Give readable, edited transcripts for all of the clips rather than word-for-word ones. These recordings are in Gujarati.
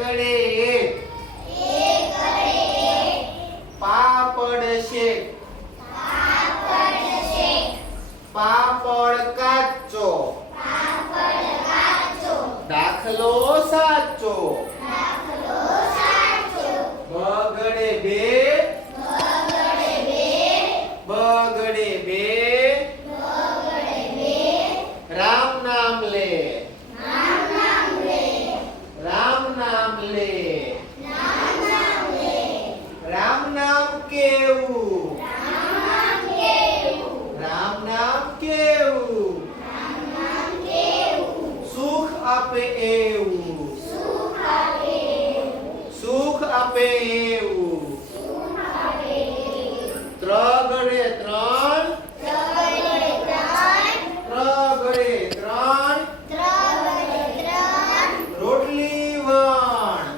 એકડે એક પાપડ શેક પાપડ કાચો દાખલો સાચો બગડે બે રામ નામ લે રામ નામ લે રામ નામ કેવું રામ નામ કેવું સુખ આપે એવું સુખ આપે એવું ત્રગડે ત્રણ ત્રગડે ત્રણ રોટલી વણ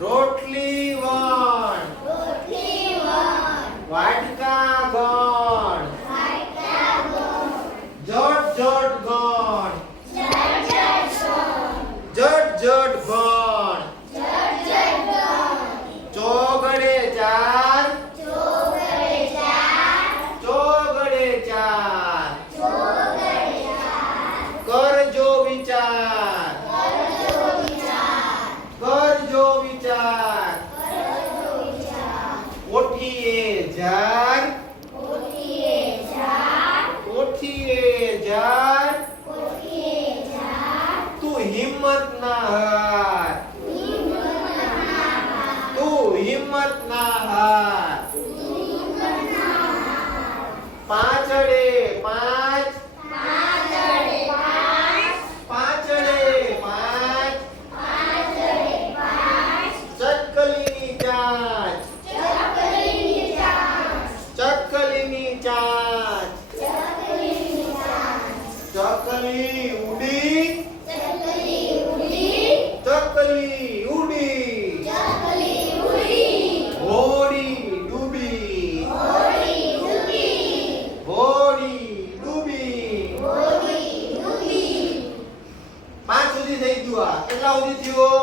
રોટલી વણ વાટકા ગણ જટ જટ ગણ જટ જટ ગણ ચોગડે ચાર ચોગડે ચાર કરજો વિચાર કરજો વિચાર કોઠીએ જાર કોઠીએ જાર તું હિંમત ના હાર તું હિંમત ના હાર પાંચડે પાંચ પાંચડે પાંચ ચકલીની ચાંચ ચકલીની ચાંચ ચકલી ઉડી ચકલી ઉડી હોડી ડૂબી હોડી ડૂબી 5 સુધી થઈ ગયું આ કેટલા સુધી થયો